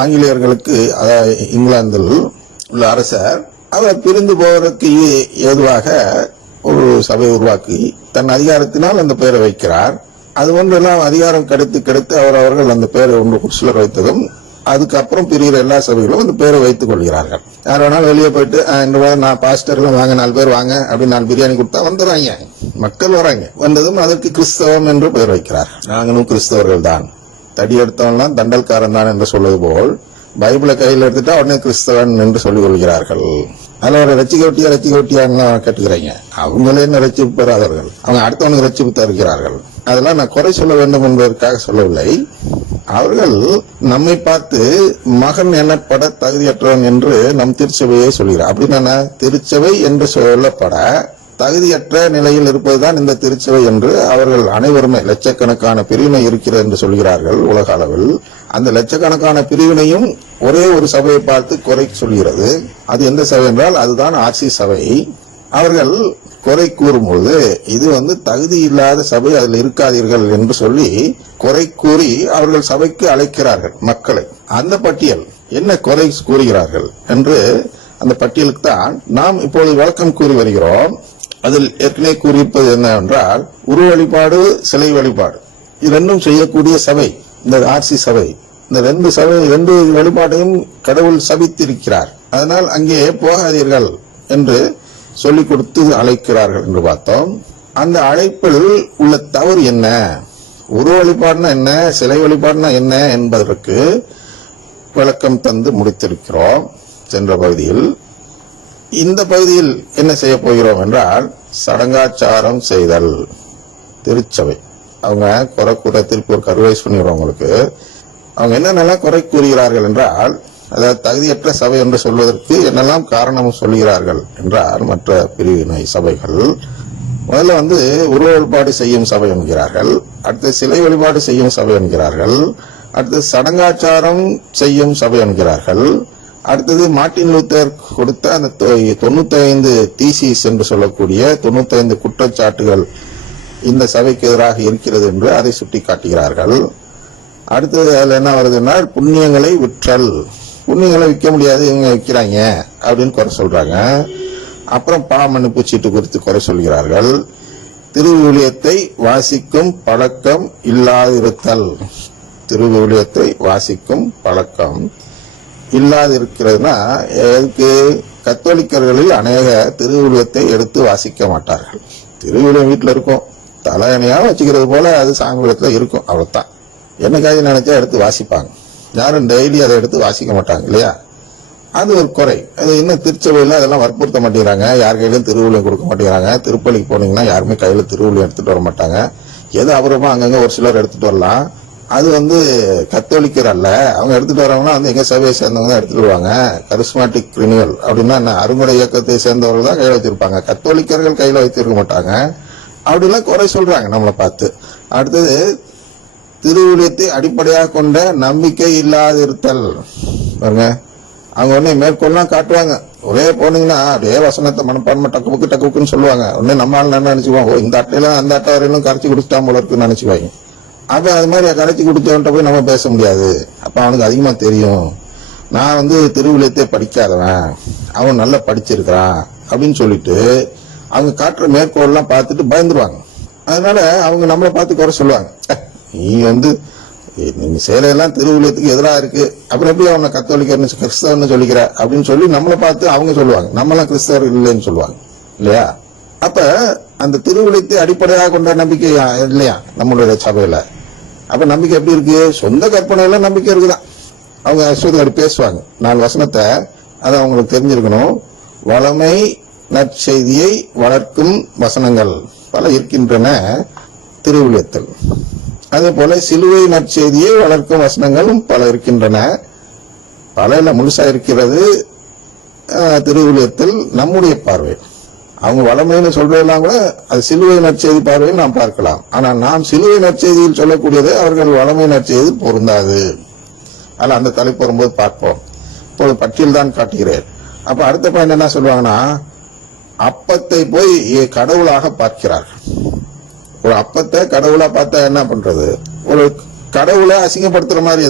ஆங்கிலேயர்களுக்கு இங்கிலாந்தில் உள்ள அரசர் அவர் பிரிந்து போவதற்கு ஏதுவாக ஒரு சபை உருவாக்கி தன் அதிகாரத்தினால் அந்த பெயரை வைக்கிறார். அது ஒன்றெல்லாம் அதிகாரம் கிடைத்து அவர்கள் அந்த பெயரை ஒன்று சிலர் வைத்ததும் அதுக்கப்புறம் பிரிகிற எல்லா சபைகளும் அந்த பேரை வைத்துக் கொள்கிறார்கள். யார் வேணாலும் வெளியே போயிட்டு நான் பாஸ்டர்லாம் வாங்க 4 பேர் வாங்க அப்படின்னு 4 பிரியாணி கொடுத்தா வந்துடுறாங்க, மக்கள் வராங்க. வந்ததும் அதற்கு கிறிஸ்தவம் என்று பெயர் வைக்கிறார். நாங்களும் கிறிஸ்தவர்கள் தான், தடி எடுத்தவன்லாம் தண்டல்காரன் தான் என்று சொல்வது போல் பைபிளை கையில் எடுத்துட்டா உடனே கிறிஸ்தவன் என்று சொல்லிக் கொள்கிறார்கள். அதில் ஒரு ரச்சிகோட்டியான்னு கேட்டுக்கிறாங்க. அவங்களே என்ன ரட்சிப்பு பெறாதவர்கள், அவங்க அடுத்தவனுக்கு ரட்சிப்பு தருகிறார்கள். அதெல்லாம் நான் குறை சொல்ல வேண்டும் என்பதற்காக சொல்லவில்லை. அவர்கள் நம்மை பார்த்து மகன் எனப்பட தகுதியற்றவன் என்று நம் திருச்சபையை சொல்கிறார். அப்படின்னா திருச்சபை என்று சொல்லப்பட தகுதியற்ற நிலையில் இருப்பதுதான் இந்த திருச்சபை என்று அவர்கள் அனைவருமே லட்சக்கணக்கான பிரிவினை இருக்கிறது என்று சொல்கிறார்கள் உலக அளவில். அந்த லட்சக்கணக்கான பிரிவினையும் ஒரே ஒரு சபையை பார்த்து குறை சொல்கிறது. அது எந்த சபை என்றால் அதுதான் ஆர்சி சபை. அவர்கள் குறை கூறும்போது இது தகுதி இல்லாத சபை, அதில் இருக்காதீர்கள் என்று சொல்லி குறை கூறி அவர்கள் சபைக்கு அழைக்கிறார்கள் மக்களை. அந்த பட்டியல் என்ன குறை கூறுகிறார்கள் என்று அந்த பட்டியலுக்கு தான் நாம் இப்போது விளக்கம் கூறி வருகிறோம். அதில் ஏற்கனவே கூறியிருப்பது என்னவென்றால் உருவ வழிபாடு, சிலை வழிபாடு இது ரெண்டும் செய்யக்கூடிய சபை இந்த ஆர்சி சபை. இந்த ரெண்டு வழிபாட்டையும் கடவுள் சபித்திருக்கிறார். அதனால் அங்கே போகாதீர்கள் என்று சொல்லிக் கொடுத்து அழைக்கிறார்கள் என்று பார்த்தோம். அந்த அழைப்பில் உள்ள தவறு என்ன, உருவ வழிபாடுனா என்ன, சிலை வழிபாடுனா என்ன என்பதற்கு விளக்கம் தந்து முடித்திருக்கிறோம் சென்ற பகுதியில். இந்த பகுதியில் என்ன செய்ய போகிறோம் என்றால் சடங்காச்சாரம் செய்தல். திருச்சபை அவங்க குறை கூற திருப்பி ஒரு கருவைஸ் பண்ணிடுறவங்களுக்கு அவங்க என்னென்னலாம் குறை கூறுகிறார்கள் என்றால், அதாவது தகுதியற்ற சபை என்று சொல்வதற்கு என்னெல்லாம் காரணம் சொல்கிறார்கள் என்றால், மற்ற பிரிவினை சபைகள் முதல்ல உருவ வழிபாடு செய்யும் சபை என்கிறார்கள், அடுத்து சிலை வழிபாடு செய்யும் சபை என்கிறார்கள், அடுத்து சடங்காச்சாரம் செய்யும் சபை என்கிறார்கள், அடுத்தது மார்ட்டின் லூத்தர் கொடுத்த அந்த 95 தீசிஸ் என்று சொல்லக்கூடிய 95 குற்றச்சாட்டுகள் இந்த சபைக்கு எதிராக இருக்கிறது என்று அதை சுட்டி காட்டுகிறார்கள். அடுத்தது அதுல என்ன வருதுன்னா புண்ணியங்களை விற்றல், புண்ணியங்களை விற்க முடியாது இவங்க விற்கிறாங்க அப்படின்னு குறை சொல்றாங்க. அப்புறம் பாவமன்னிப்பு சீட்டு குறித்து குறை சொல்கிறார்கள். திருவிவிலியத்தை வாசிக்கும் பழக்கம் இல்லாதிருத்தல், திருவிவிலியத்தை வாசிக்கும் பழக்கம் இல்லாதிருக்கிறதுனா எதுக்கு? கத்தோலிக்கர்களில் அநேக திருவிவிலியத்தை எடுத்து வாசிக்க மாட்டார்கள். திருவிவிலியம் வீட்டில் இருக்கும், தலையணையா வச்சுக்கிறது போல அது சாமியத்துல இருக்கும், அவ்வளவுதான். என்னைக்காவது நினைச்சா எடுத்து வாசிப்பாங்க, யாரும் டெய்லி அதை எடுத்து வாசிக்க மாட்டாங்க இல்லையா? அது ஒரு குறை. அது இன்னும் திருச்சபையில அதெல்லாம் வற்புறுத்த மாட்டேங்கிறாங்க, யார் கையிலும் திருவிழியம் கொடுக்க மாட்டேங்கிறாங்க. திருப்பலிக்கு போனீங்கன்னா யாருமே கையில திருவிழியம் எடுத்துட்டு வர மாட்டாங்க. எது அப்புறமா அங்கங்க ஒரு சிலர் எடுத்துட்டு வரலாம். அது கத்தோலிக்கர் அல்ல, அவங்க எடுத்துட்டு வரவங்கன்னா எங்க சபையை சேர்ந்தவங்க தான் எடுத்துட்டு வருவாங்க. கரிஸ்மாட்டிக் ரினிவல் அப்படின்னா அருங்குடை இயக்கத்தை சேர்ந்தவர்கள் தான் கையில வச்சிருப்பாங்க, கத்தோலிக்கர்கள் கையில வைத்திருக்க மாட்டாங்க. அப்படிலாம் குறை சொல்றாங்க நம்மளை பார்த்து. அடுத்தது திருவிழியத்தை அடிப்படையாக கொண்ட நம்பிக்கை இல்லாதிருத்தல் பாருங்க. அவங்க உடனே மேற்கொள்ளலாம் காட்டுவாங்க. ஒரே போனீங்கன்னா அப்படியே வசனத்தை மனப்பான்மை டக்கு டக்குன்னு சொல்லுவாங்க. உடனே நம்மளால என்ன நினைச்சுக்குவோம், இந்த அட்டையில அந்த அட்டை வரையிலும் கரைச்சி குடிச்சிட்டா போல இருக்குன்னு நினைச்சுவாங்க. அப்ப அது மாதிரி கரைச்சி குடிச்சவன்ட்ட போய் நம்ம பேச முடியாது. அப்ப அவனுக்கு அதிகமா தெரியும், நான் திருவிழியத்தை படிக்காதவன், அவன் நல்லா படிச்சிருக்கிறான் அப்படின்னு சொல்லிட்டு அவங்க காட்டுற மேற்கோள்லாம் பார்த்துட்டு பயந்துருவாங்க. அதனால அவங்க நம்மளை பார்த்து குறை சொல்லுவாங்க, நீ நீங்க செய்யறதெல்லாம் திருவிழியத்துக்கு எதிராக இருக்கு, அப்புறம் எப்படி அவனை கத்தோலிக்கர்னு கிறிஸ்தவன்னு சொல்லிக்கிற அப்படின்னு சொல்லி நம்மளை பார்த்து அவங்க சொல்லுவாங்க. நம்மளாம் கிறிஸ்தவர் இல்லைன்னு சொல்லுவாங்க இல்லையா? அப்ப அந்த திருவிழியத்தை அடிப்படையாக கொண்ட நம்பிக்கை இல்லையா நம்மளுடைய சபையில? அப்ப நம்பிக்கை எப்படி இருக்கு? சொந்த கற்பனையில நம்பிக்கை இருக்குதான். அவங்க அப்படி பேசுவாங்க. 4 வசனத்தை அதை அவங்களுக்கு தெரிஞ்சிருக்கணும். வளமை நற்செய்தியை வளர்க்கும் வசனங்கள் பல இருக்கின்றன திருவிழியத்தில். அதே போல சிலுவை நற்செய்தியை வளர்க்கும் வசனங்களும் பல இருக்கின்றன. பல முழுசா இருக்கிறது திருவிழியத்தில். நம்முடைய பார்வை அவங்க வளமைன்னு சொல்றதெல்லாம் கூட அது சிலுவை நற்செய்தி பார்வையில் நாம் பார்க்கலாம். ஆனால் நாம் சிலுவை நற்செய்தியில் சொல்லக்கூடியது அவர்கள் வளமை நற்செய்தியில் பொருந்தாது. அதில் அந்த தலைப்பு வரும்போது பார்ப்போம். இப்போது பட்டியல் தான் காட்டுகிறேன். அப்ப அடுத்த பாயிண்ட் என்ன சொல்லுவாங்கன்னா, அப்பத்தை போய் கடவுளாக பார்க்கிறார்கள். ஒரு அப்பத்தை கடவுளா பார்த்தா என்ன பண்றது? ஒரு கடவுளை அசிங்கப்படுத்துற மாதிரி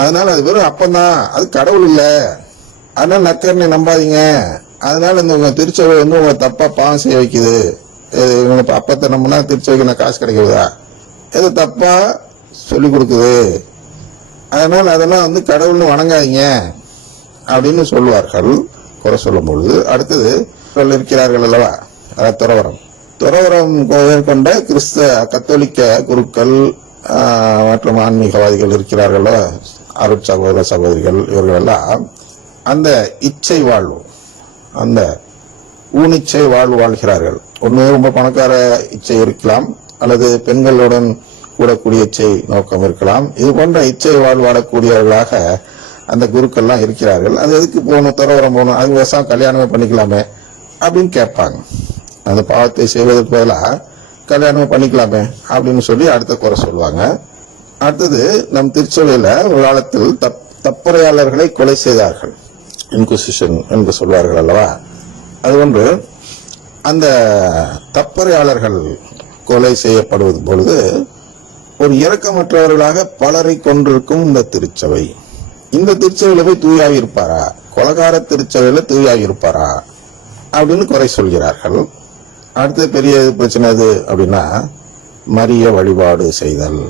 அதனால அது வெறும் அப்பந்தான், அது கடவுள் இல்ல. அதனால நக்கர்னை நம்பாதீங்க. அதனால இந்த உங்க திருச்சபை உங்களை தப்பா பாவம் செய்ய வைக்குது. இவங்க அப்பத்தை நம்பினா திருச்சபைக்கு காசு கிடைக்குதா, எது தப்பா சொல்லி கொடுக்குது. அதனால அதெல்லாம் கடவுள்னு வணங்காதீங்க அப்படின்னு சொல்லுவார்கள் குறை சொல்லும் பொழுது. அடுத்தது இருக்கிறார்கள் அல்லவா, துறவரம் கொண்ட கத்தோலிக்க குருக்கள் மற்றும் ஆன்மீகவாதிகள் இருக்கிறார்களோ, அருட் சகோதர சகோதரிகள், இவர்கள் எல்லாம் அந்த இச்சை வாழ்வு, அந்த ஊனிச்சை வாழ்வு வாழ்கிறார்கள். ஒன்று ரொம்ப பணக்கார இச்சை இருக்கலாம், அல்லது பெண்களுடன் கூடக்கூடிய இச்சை நோக்கம் இருக்கலாம். இது போன்ற இச்சை வாழ்வு வாழக்கூடியவர்களாக அந்த குருக்கள்லாம் இருக்கிறார்கள். அது எதுக்கு போகணும், துறவரம் போகணும், அது வருஷம் கல்யாணமே பண்ணிக்கலாமே அப்படின்னு கேட்பாங்க. அந்த பாவத்தை செய்வதற்கு பதிலாக கல்யாணமே பண்ணிக்கலாமே அப்படின்னு சொல்லி அடுத்த குறை சொல்லுவாங்க. அடுத்தது நம் திருச்சபையில ஒரு காலத்தில் தப்பறையாளர்களை கொலை செய்தார்கள், இன்குசிஷன் என்று சொல்வார்கள் அல்லவா. அதுபோன்று அந்த தப்பறையாளர்கள் கொலை செய்யப்படுவது பொழுது ஒரு இரக்கமற்றவர்களாக பலரை கொண்டிருக்கும் இந்த திருச்சபை, இந்த திருச்சபையில போய் தூயாகி இருப்பாரா, கொலகார திருச்சபையில தூயாகி இருப்பாரா அப்படின்னு குறை சொல்கிறார்கள். அடுத்த பெரிய பிரச்சனை எது அப்படின்னா மரிய வழிபாடு செய்தல்.